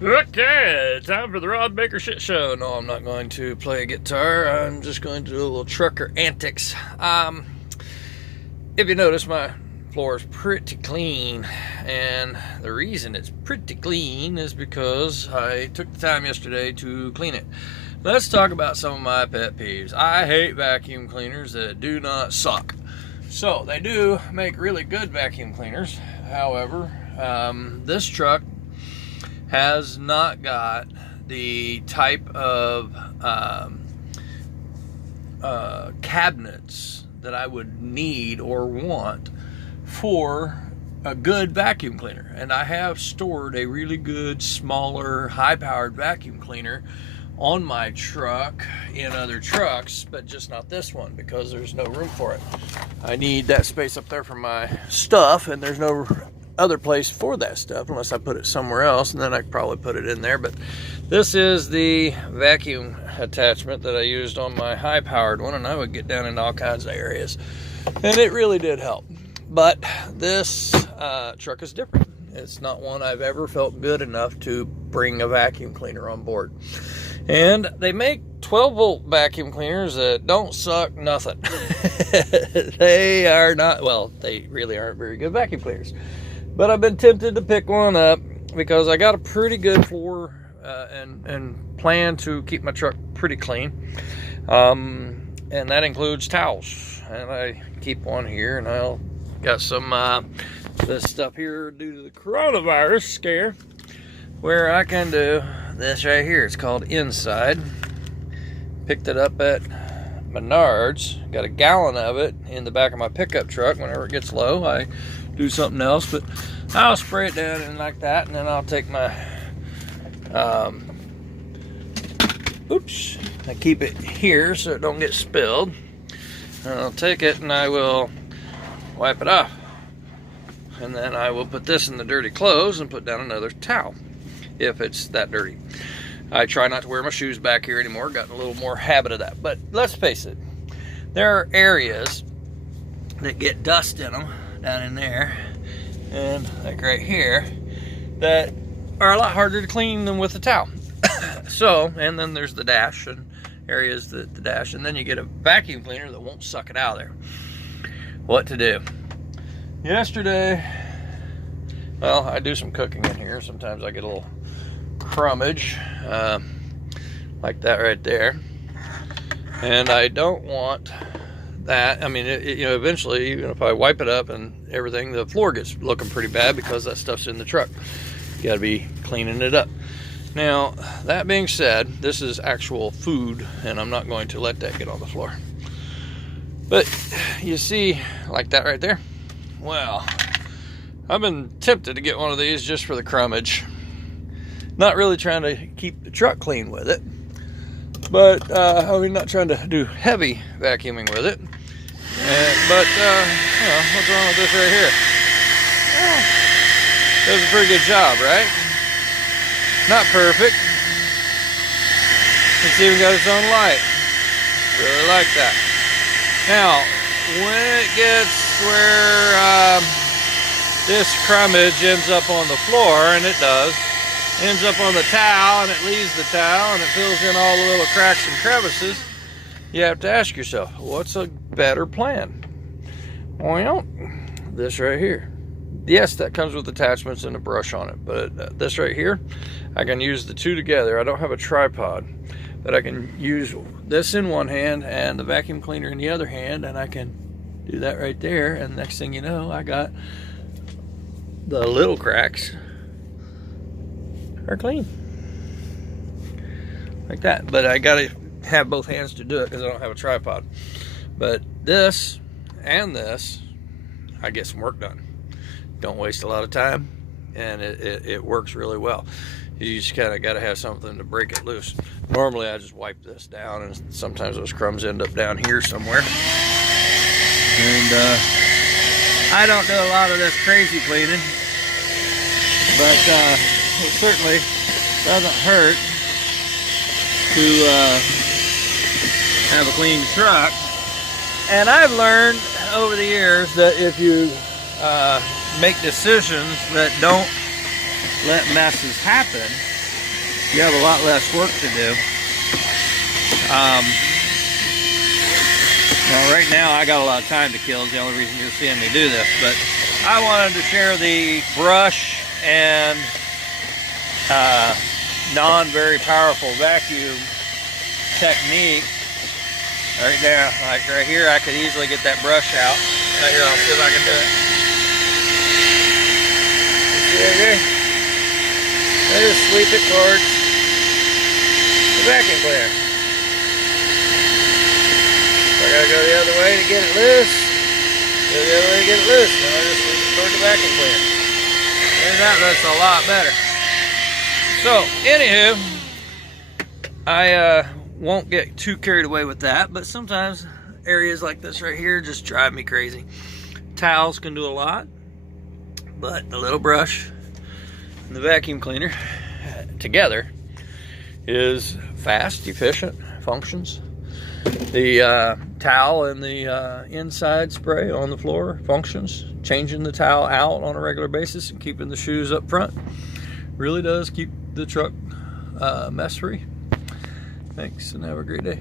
Okay, time for the Rod Baker Shit Show. No, I'm not going to play a guitar. I'm just going to do a little trucker antics. If you notice, my floor is pretty clean, and the reason it's pretty clean is because I took the time yesterday to clean it. Let's talk about some of my pet peeves. I hate vacuum cleaners that do not suck. So they do make really good vacuum cleaners. However, this truck has not got the type of cabinets that I would need or want for a good vacuum cleaner. And I have stored a really good, smaller, high-powered vacuum cleaner on my truck in other trucks, but just not this one because there's no room for it. I need that space up there for my stuff, and there's no other place for that stuff unless I put it somewhere else, and then I could probably put it in there. But this is the vacuum attachment that I used on my high-powered one, and I would get down in all kinds of areas, and it really did help. But this truck is different. It's not one I've ever felt good enough to bring a vacuum cleaner on board. And they make 12-volt vacuum cleaners that don't suck nothing. They are not, well, they really aren't very good vacuum cleaners. But I've been tempted to pick one up because I got a pretty good floor and plan to keep my truck pretty clean. And that includes towels. And I keep one here, and I'll got some this stuff here due to the coronavirus scare, where I can do this right here. It's called Inside. Picked it up at Menards. Got a gallon of it in the back of my pickup truck. Whenever it gets low, I do something else, but I'll spray it down in like that, and then I'll take my I keep it here so it don't get spilled, and I'll take it and I will wipe it off, and then I will put this in the dirty clothes and put down another towel if it's that dirty. I try not to wear my shoes back here anymore. Gotten a little more habit of that. But let's face it, there are areas that get dust in them down in there, and like right here, that are a lot harder to clean than with a towel. So, and then there's the dash and areas that the dash, and then you get a vacuum cleaner that won't suck it out of there. What to do? Yesterday, well, I do some cooking in here. Sometimes I get a little crumbage like that right there, and I don't want that. I mean, you know, eventually, even if I wipe it up and everything, the floor gets looking pretty bad because that stuff's in the truck. You got to be cleaning it up. Now, that being said, this is actual food, and I'm not going to let that get on the floor. But you see, like that right there. Well, I've been tempted to get one of these just for the crumbage. Not really trying to keep the truck clean with it, but I mean, not trying to do heavy vacuuming with it. But you know, what's wrong with this right here? Well, does a pretty good job, right? Not perfect. It's even got its own light. Really like that. Now, when it gets where this crumbage ends up on the floor, and it does, ends up on the towel, and it leaves the towel, and it fills in all the little cracks and crevices, you have to ask yourself, what's a better plan? Well, this right here. Yes, that comes with attachments and a brush on it, but this right here, I can use the two together. I don't have a tripod, but I can use this in one hand and the vacuum cleaner in the other hand, and I can do that right there, and next thing you know, I got the little cracks are clean. Like that. But I gotta have both hands to do it because I don't have a tripod. But this and this, I get some work done. Don't waste a lot of time, and it works really well. You just kind of got to have something to break it loose. Normally I just wipe this down, and sometimes those crumbs end up down here somewhere. And I don't do a lot of this crazy cleaning, but it certainly doesn't hurt to have a clean truck. And I've learned over the years that if you make decisions that don't let messes happen, you have a lot less work to do. Well, right now I got a lot of time to kill. Is the only reason you're seeing me do this. But I wanted to share the brush and non-very powerful vacuum technique. Right now, like right here, I could easily get that brush out. Right here, I'll see if I can do it. See right there? I just sweep it towards the vacuum cleaner. I gotta go the other way to get it loose. Go the other way to get it loose. Now I just sweep it toward the vacuum cleaner. And that looks a lot better. So, anywho, I won't get too carried away with that, but sometimes areas like this right here just drive me crazy. Towels can do a lot, but the little brush and the vacuum cleaner together is fast, efficient, functions. The towel and the inside spray on the floor functions. Changing the towel out on a regular basis and keeping the shoes up front really does keep the truck mess free. Thanks and have a great day.